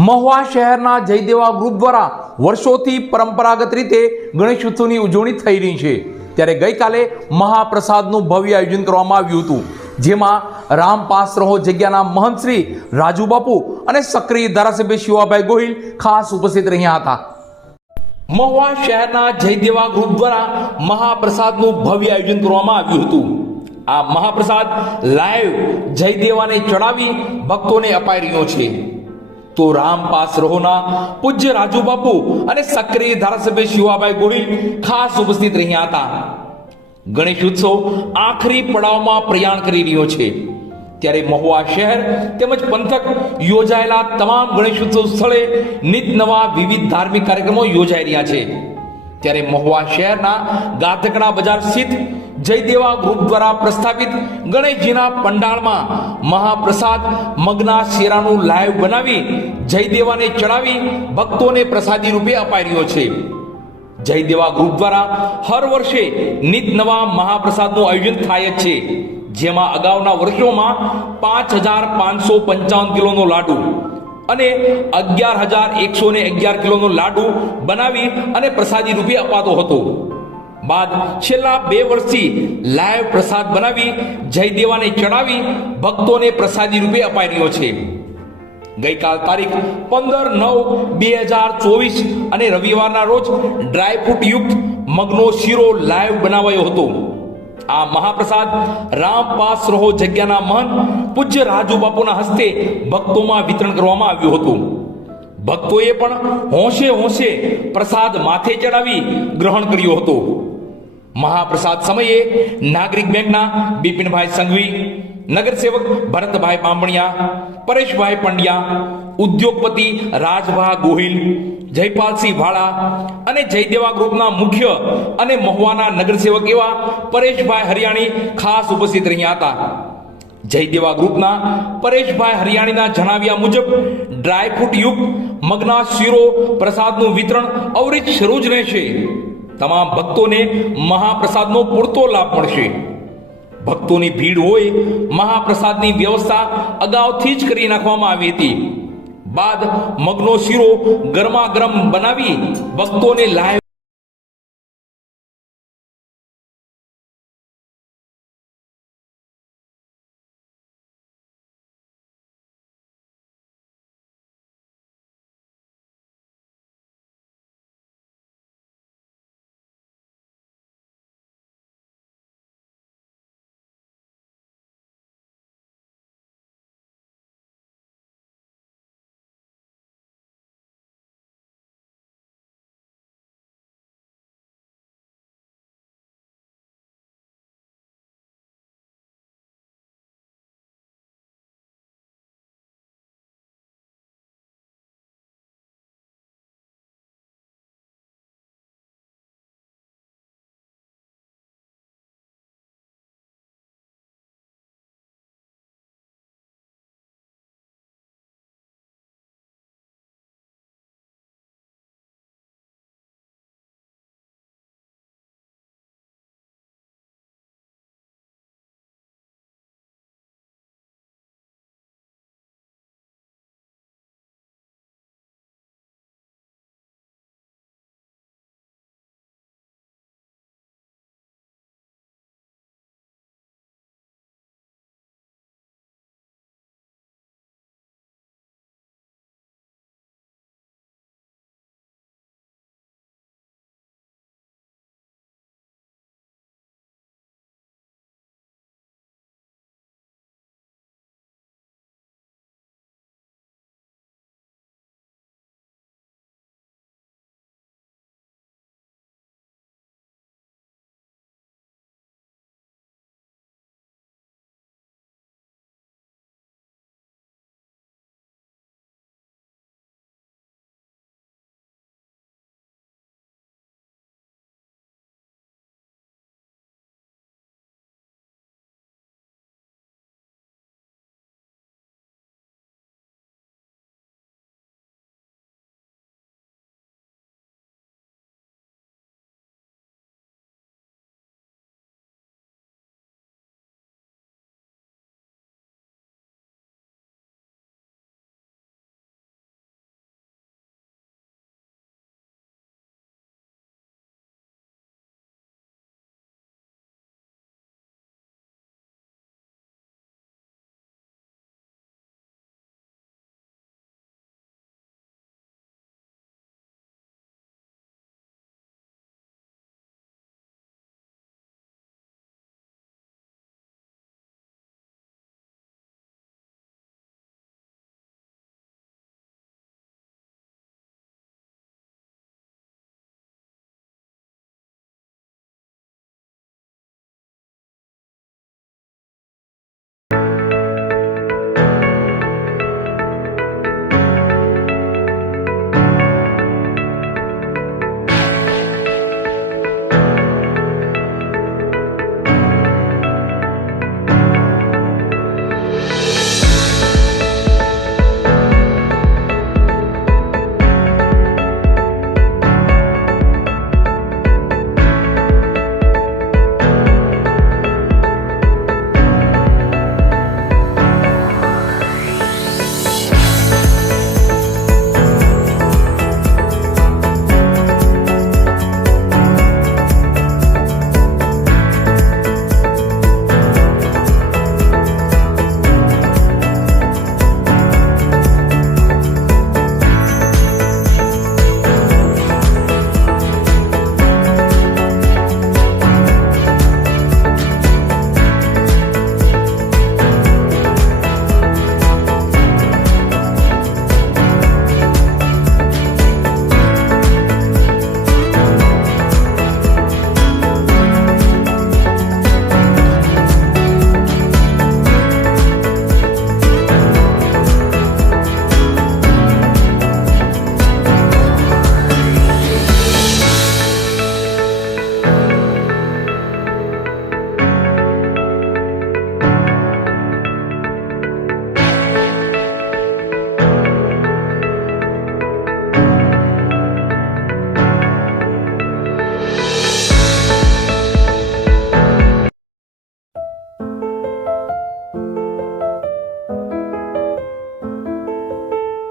મહુવા શહેરના જયદેવા ગ્રુપ દ્વારા વર્ષોથી પરંપરાગત રીતે ગણેશ ઉત્સવની ઉજવણી થઈ રહી છે, ત્યારે ગઈકાલે મહાપ્રસાદનું ભવ્ય આયોજન કરવામાં આવ્યું હતું, જેમાં રામપાસ રહો જગ્યાના મહંત શ્રી રાજુબાપુ અને સક્રિય ધારાસભ્ય શિવાભાઈ ગોહિલ ખાસ ઉપસ્થિત રહ્યા હતા. મહુવા શહેરના જયદેવા ગ્રુપ દ્વારા મહાપ્રસાદનું ભવ્ય આયોજન કરવામાં આવ્યું હતું. આ મહાપ્રસાદ લાઈવ જયદેવાને ચડાવી ભક્તોને અપાઈ રહ્યો છે. તો રામપાસ રહોના પૂજ્ય રાજુબાપુ અને સક્રિય ધારાસભ્ય શિવાભાઈ ગોહિલ ખાસ ઉપસ્થિત રહ્યા હતા. ગણેશ ઉત્સવ આખરી પડાવમાં પ્રયાણ કરી રહ્યો છે, ત્યારે મહુવા શહેર તેમજ પંથક યોજાયેલા તમામ ગણેશ ઉત્સવ સ્થળે નિત નવા વિવિધ ધાર્મિક કાર્યક્રમો યોજાઈ રહ્યા છે. ત્યારે મહુવા શહેરના ગાધકણા બજાર સ્થિત જયદેવા ગ્રુપ દ્વારા પ્રસ્થાપિત ગણેશજીના પંડાળમાં મહાપ્રસાદ મગના શેરાનું લાઈવ બનાવી જયદેવાને ચડાવી ભક્તોને પ્રસાદી રૂપે અપાઈ રહ્યો છે. જયદેવા ગ્રુપ દ્વારા હર વર્ષે નિત નવા મહાપ્રસાદનું આયોજન થાય જ છે, જેમાં અગાઉના વર્ષોમાં 5,555 કિલોનો લાડુ અને 11,111 કિલોનો લાડુ બનાવી અને પ્રસાદી રૂપે અપાતો હતો. બાદ છેલ્લા 2 વર્ષથી લાઈવ પ્રસાદ બનાવી જયદેવાને ચડાવી ભક્તોને પ્રસાદી રૂપે અપાઈ રહ્યો છે. ગઈકાલ તારીખ 15/9/2024 અને રવિવારના રોજ ડ્રાયફ્રૂટ યુક્ત મગનો શીરો લાઈવ બનાવાયો હતો. આ મહાપ્રસાદ રામપાસ રહો જગ્યાના મહંત પૂજ્ય રાજુબાપુના હસ્તે ભક્તોમાં વિતરણ કરવામાં આવ્યું હતું. ભક્તોએ પણ હોંશે હોંશે પ્રસાદ માથે ચડાવી ગ્રહણ કર્યો હતો. મહાપ્રસાદ સમયે નાગરિક બેંકના બિપિનભાઈ સંઘવી, નગરસેવક ભરતભાઈ બામણિયા, પરેશભાઈ પંડ્યા, ઉદ્યોગપતિ રાજભા ગોહિલ, જયપાલસિંહ ભાડા અને જયદેવા ગ્રુપના મુખ્ય અને મહુવાના નગરસેવક એવા પરેશભાઈ હરિયાણી ખાસ ઉપસ્થિત રહ્યા હતા. જયદેવા ગ્રુપના પરેશભાઈ હરિયાણીના જણાવ્યા મુજબ ડ્રાયફ્રૂટ યુક્ત મગના શીરો પ્રસાદનું વિતરણ અવિરત શરૂ જ રહેશે. તમામ ભક્તોને મહાપ્રસાદનો પૂરતો લાભ મળશે. ભક્તોની ભીડ હોય મહાપ્રસાદની વ્યવસ્થા અગાઉથી જ કરી નાખવામાં આવી હતી. બાદ મગનો શીરો ગરમા ગરમ બનાવી ભક્તોને લાઈવ